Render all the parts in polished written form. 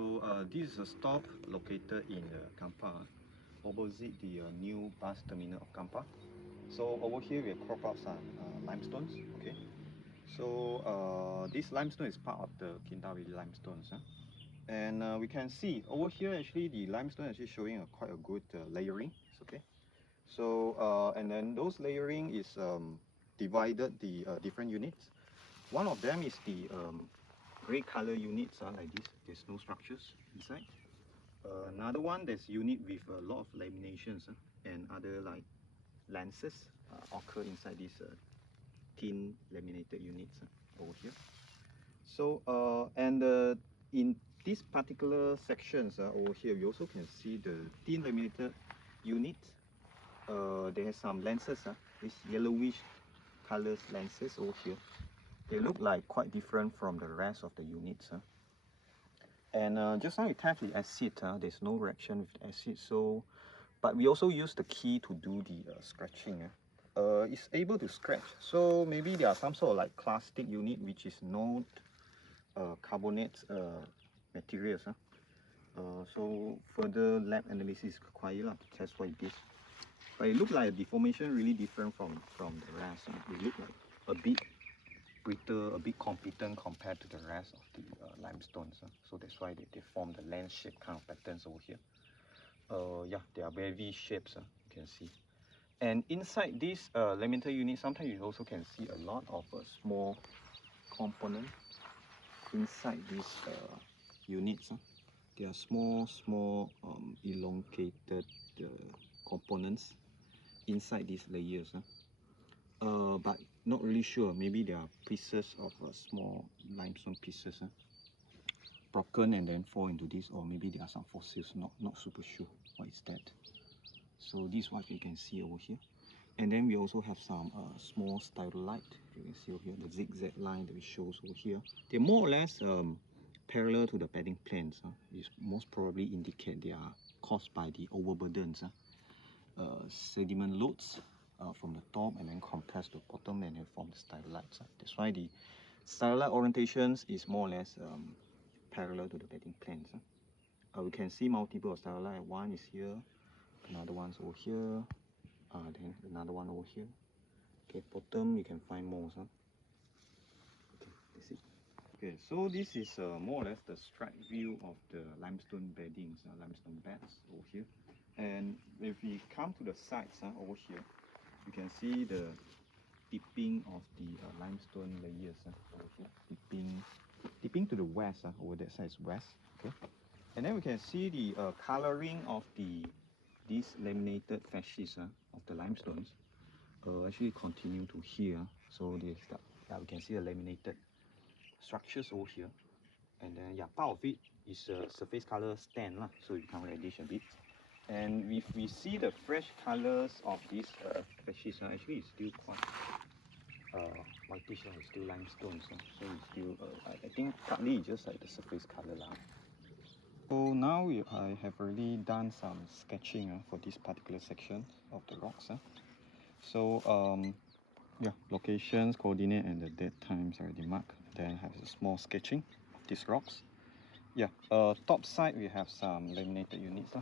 So this is a stop located in Kampar, opposite the new bus terminal of Kampar. So over here we crop out some limestones. Okay. So this limestone is part of the Kinta limestones. And we can see over here actually the limestone actually showing quite a good layering. Okay. So and then those layering is divided the different units. One of them is the gray color units like this. There's no structures inside. Another one, there's unit with a lot of laminations and other like lenses occur inside this thin laminated units over here. So and in this particular sections over here, we also can see the thin laminated unit. There are some lenses, this yellowish colors lenses over here. They look like quite different from the rest of the units. And just now we test the acid, there's no reaction with the acid. So, but we also use the key to do the scratching. It's able to scratch. So maybe there are some sort of like plastic unit which is not carbonate materials. So further lab analysis is required to test what it is. But it looks like a deformation really different from the rest. It looks like a bit brittle, a bit competent compared to the rest of the limestones. So that's why they form the lens shape kind of patterns over here. Yeah, they are wavy shapes, you can see. And inside this laminated unit, sometimes you also can see a lot of small component inside these units. They are small elongated components inside these layers. But not really sure. Maybe they are pieces of small limestone pieces broken and then fall into this, or maybe there are some fossils. Not super sure what is that. So this is what you can see over here. And then we also have some small stylolite. You can see over here the zigzag line that it shows over here. They're more or less parallel to the bedding planes. It most probably indicate they are caused by the overburdens, sediment loads from the top and then compress to the bottom and then form the stylolites. That's why the stylolite orientations is more or less parallel to the bedding planes. We can see multiple stylolite. One is here, another one's over here, then another one over here. Okay, bottom you can find more. Okay, that's it. Okay, so this is more or less the strike view of the limestone beddings, limestone beds over here. And if we come to the sides over here, you can see the dipping of the limestone layers over here, dipping to the west. Over that side is west. Okay, and then we can see the coloring of these laminated fasces of the limestones. Actually continue to here. So we can see the laminated structures over here, and then yeah, part of it is surface color stand so it become reddish a bit. And if we see the fresh colors of these fasces, actually it's still quite whitish, it's still limestone, so it's still I think partly it's just like the surface color . So now I have already done some sketching for this particular section of the rocks. So yeah, locations, coordinate, and the date times already marked. Then have a small sketching of these rocks. Yeah, top side we have some laminated units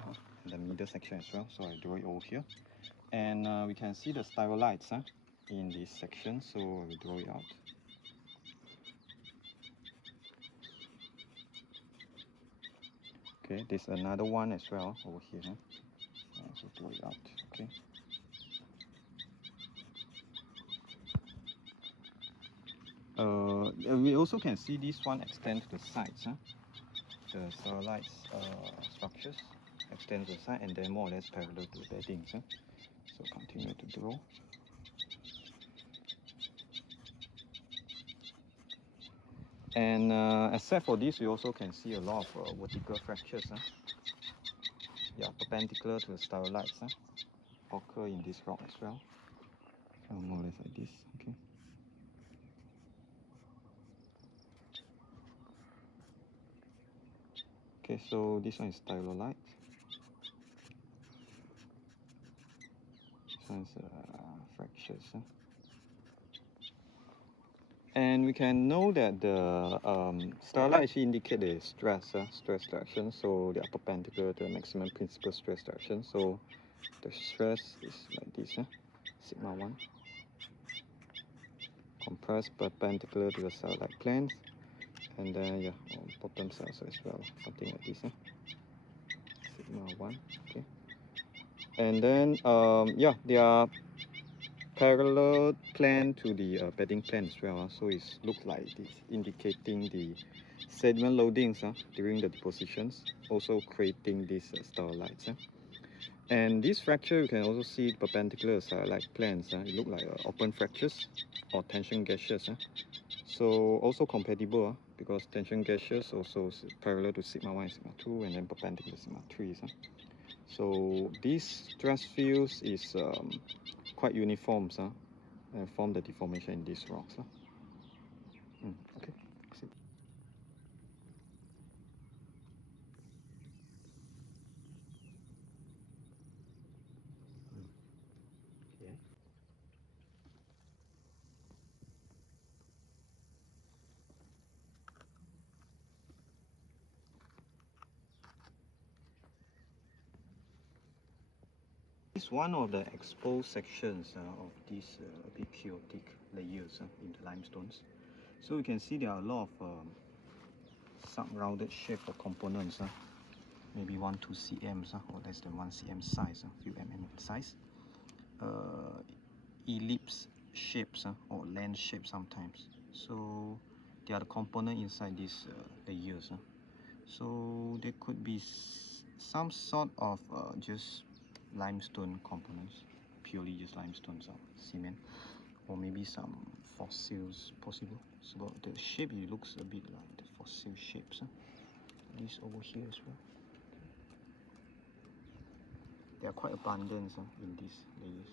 in the middle section as well. So I draw it over here, and we can see the stylolites in this section. So I will draw it out. Okay, there's another one as well over here. So I also draw it out. Okay. We also can see this one extend to the sides. The stylolites structures extend to the side and then more or less parallel to the beddings. So continue to draw. And except for this, we also can see a lot of vertical fractures. Yeah, perpendicular to the stylolites occur in this rock as well. So more or less like this. Okay. Okay, so this one is stylolite. This one is fractures. And we can know that the starlight actually indicate the stress direction, so they are perpendicular to the maximum principal stress direction. So the stress is like this, sigma 1, compressed perpendicular to the starlight planes, and then yeah, on bottom side also as well, something like this, sigma 1, okay. And then yeah, they are parallel plane to the bedding plane as well, so it looks like this, indicating the sediment loadings during the depositions, also creating these stylolites. And this fracture, you can also see perpendicular like planes. It look like open fractures or tension gashes. So also compatible because tension gashes also parallel to sigma 1 and sigma 2, and then perpendicular to sigma 3. So these stress fields is quite uniform and form the deformation in these rocks. Okay. See. Okay. This is one of the exposed sections of these a bit chaotic layers in the limestones. So you can see there are a lot of sub-rounded shape of components, maybe 1-2 cm or less than 1 cm size, few mm size. Ellipse shapes or lens shapes sometimes. So they are the component inside these layers. So there could be some sort of just limestone components, purely just limestones or cement, or maybe some fossils possible. So the shape, it looks a bit like the fossil shapes. This over here as well. They are quite abundant in these layers.